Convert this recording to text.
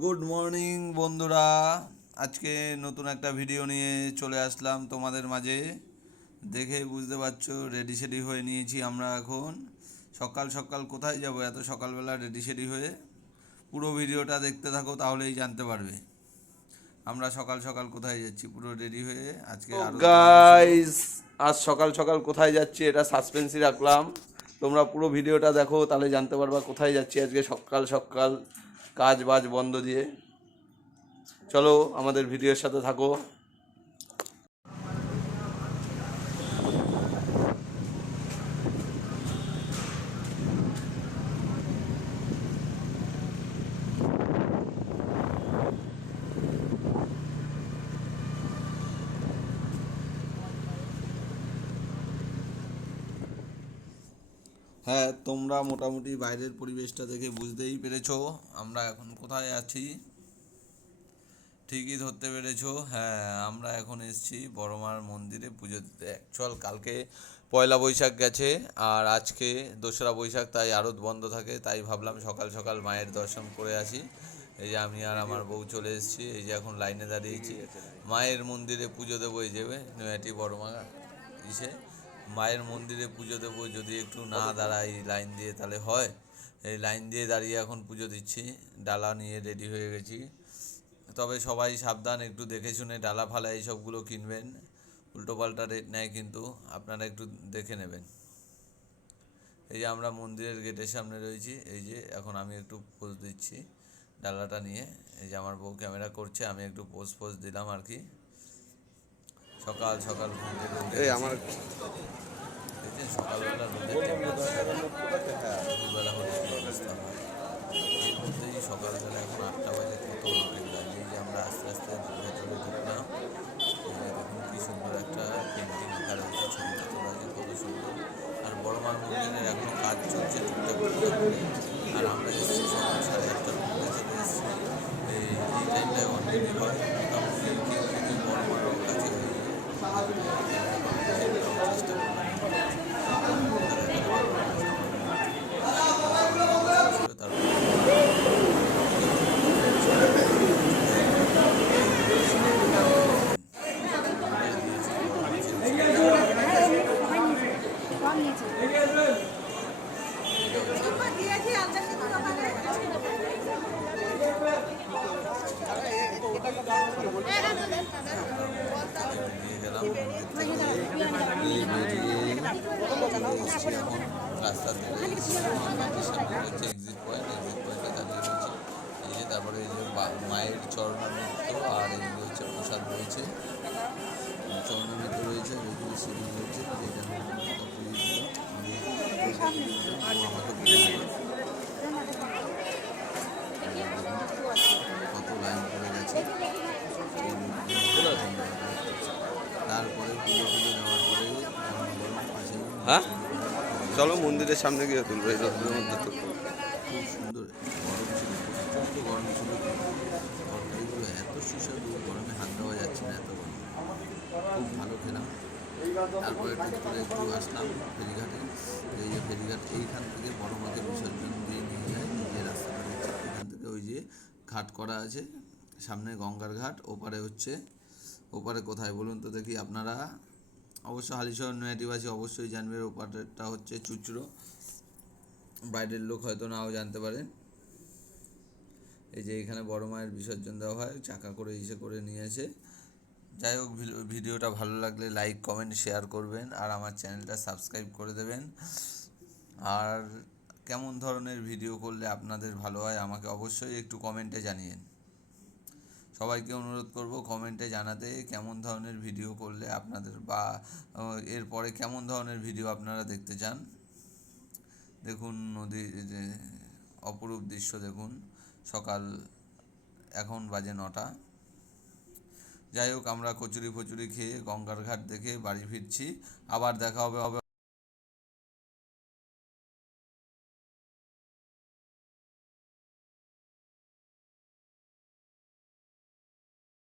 Good morning বন্ধুরা। আজকে নতুন একটা ভিডিও নিয়ে চলে আসলাম তোমাদের মাঝে। দেখে বুঝতে পারছো রেডি সেডি হয়ে নিয়েছি আমরা এখন। সকাল সকাল কোথায় যাব এত সকালবেলা রেডি সেডি হয়ে? পুরো ভিডিওটা দেখতে থাকো তাহলেই জানতে পারবে আমরা সকাল সকাল কোথায় যাচ্ছি পুরো রেডি হয়ে। আজকে আরও বন্ধ ছিল। গাইস, আজ সকাল সকাল কোথায় যাচ্ছি এটা সাসপেন্সই রাখলাম। তোমরা পুরো ভিডিওটা দেখো, তাহলে জানতে পারবা কোথায় যাচ্ছি আজকে সকাল সকাল কাজ বাজ বন্ধ দিয়ে। চলো আমাদের ভিডিওর সাথে থাকো। হ্যাঁ, তোমরা মোটামুটি বাইরের পরিবেশটা দেখে বুঝতেই পেরেছো আমরা এখন কোথায় আছি। ঠিকই ধরতে পেরেছো। হ্যাঁ, আমরা এখন এসেছি বড়মার মন্দিরে পুজো দিতে। অ্যাকচুয়াল কালকে পয়লা বৈশাখ গেছে আর আজকে দোসরা বৈশাখ, তাই আড়ত বন্ধ থাকে, তাই ভাবলাম সকাল সকাল মায়ের দর্শন করে আসি। এই যে আমি আর আমার বউ চলে এসেছি, এই যে এখন লাইনে দাঁড়িয়েছি মায়ের মন্দিরে পুজো দেবো। এই যাবে নৈহাটি বড়মা ইসে মায়ের মন্দিরে পুজো দেবো। যদি একটু না দাঁড়াই লাইন দিয়ে তাহলে হয়। এই লাইন দিয়ে দাঁড়িয়ে এখন পুজো দিচ্ছি, ডালা নিয়ে রেডি হয়ে গেছি। তবে সবাই সাবধান, একটু দেখে শুনে ডালা ফালা এইসবগুলো কিনবেন। উল্টোপাল্টা রেট নেয় কিন্তু, আপনারা একটু দেখে নেবেন। এই যে আমরা মন্দিরের গেটের সামনে রয়েছি, এই যে এখন আমি একটু পোজ দিচ্ছি ডালাটা নিয়ে। এই যে আমার বউ ক্যামেরা করছে, আমি একটু পোজ দিলাম আর কি। সকাল সকাল ঘুম থেকে উঠে এই গেছি। আমার এই যে সকালবেলা রোদের টেম্পারেচার দুপুরবেলা হলে কী অবস্থা হয়। এর মধ্যেই সকালবেলা এখন 8টা বাজে, কত রোদের লাগে। এই যে আমরা আস্তে আস্তে ভেতরে ঢুকলাম। এই যে দেখুন কি সুন্দর একটা পেন্টিং আঁকা রয়েছে, ছবিটা তোলা আছে কত সুন্দর। আর বড়মার মন্দিরের এখনও কাজ চলছে টুকটাক টুকটাক করে। আর আমরা এসেছি সকাল 8:30টার মধ্যে চলে এসেছি। এই টাইমটায় অলরেডি হয় মোটামুটি। কেউ যদি বড়মার কাছে ভেতরে ক্যামেরা পাবো সেটাও চেষ্টা করলাম একটু। মুখটা দেখাতে পারলাম না সামান্য একটু। সকালবেলা অনেক কাজ ছিল, তারপরে ঘুরিয়ে দিয়েছি, বড়মা ছেড়ে দিয়েছে। এটা হচ্ছে আমরা মন্দির থেকে বেরিয়ে গেলাম। মন্দির থেকে বেরিয়ে চলে এসেছি এখন রাস্তার ধারে। গেটের সামনে রয়েছে এক্সিট পয়েন্ট, এক্সিট পয়েন্টে দাঁড়িয়ে রয়েছে। এই যে তারপরে এই যে মায়ের চরণামৃত আর এদিকে হচ্ছে প্রসাদ রয়েছে। চরণামৃত রয়েছে আর এদিকে সিঁড়ি রয়েছে, যেটা আমি মাকে পুজো দিলাম। আমি বউকে পুজো দিলাম, বউ আমাকে পুজো দিল। দেখুন কত লাইন পড়ে গেছে। এই রোদ্দুর মধ্যে লাইন দেওয়া করছে। তারপরে পুজো টুজো দেওয়ার পরে গরম গরম পাশেই হ্যাঁ, মিষ্টি দোকান খুলে চলো গেছে। মন্দিরের সামনে গিয়ে তুলবো, এই রোদ্রের মধ্যে তো। খুব সুন্দর। গরম ছিল, প্রচণ্ড গরম ছিল কিন্তু তরকারিগুলো এত সুস্বাদু, গরমে হাত দেওয়া যাচ্ছে না, এত গরম। খুব ভালো খেলাম। তারপরে টুক করে একটু আসলাম ফেরিঘাটে। এই যে ফেরিঘাট, এইখান থেকে বড়মাকে বিসর্জন দিয়ে নিয়ে যায়। এই যে রাস্তাটা দেখছেন, এখান থেকে ওই যে ঘাট করা আছে সামনে, গঙ্গার ঘাট। ওপারে হচ্ছে, ওপারে কোথায় বলুন তো দেখি আপনারা? অবশ্য হালিশহর নৈহাটিবাসী অবশ্যই জানবে, ওপারেরটা হচ্ছে চুঁচড়ো। বাইরের লোক হয়তো নাও জানতে পারেন। এই যে এখানে বড় মায়ের বিসর্জন দেওয়া হয়, চাকা করে ইসে করে নিয়ে এসে। যাই হোক, ভিডিওটা ভালো লাগলে লাইক কমেন্ট শেয়ার করবেন আর আমার চ্যানেলটা সাবস্ক্রাইব করে দেবেন। আর কেমন ধরনের ভিডিও করলে আপনাদের ভালো হয় আমাকে অবশ্যই একটু কমেন্টে জানিয়েন। সবাইকে অনুরোধ করব কমেন্টে জানাতে কেমন ধরনের ভিডিও করলে আপনাদের, বা এরপরে কেমন ধরনের ভিডিও আপনারা দেখতে চান। দেখুন নদীর যে অপরূপ দৃশ্য দেখুন। সকাল এখন বাজে 9টা। যাই হোক, আমরা কচুরি ফচুরি খেয়ে গঙ্গার ঘাট দেখে বাড়ি ফিরছি। আবার দেখা হবে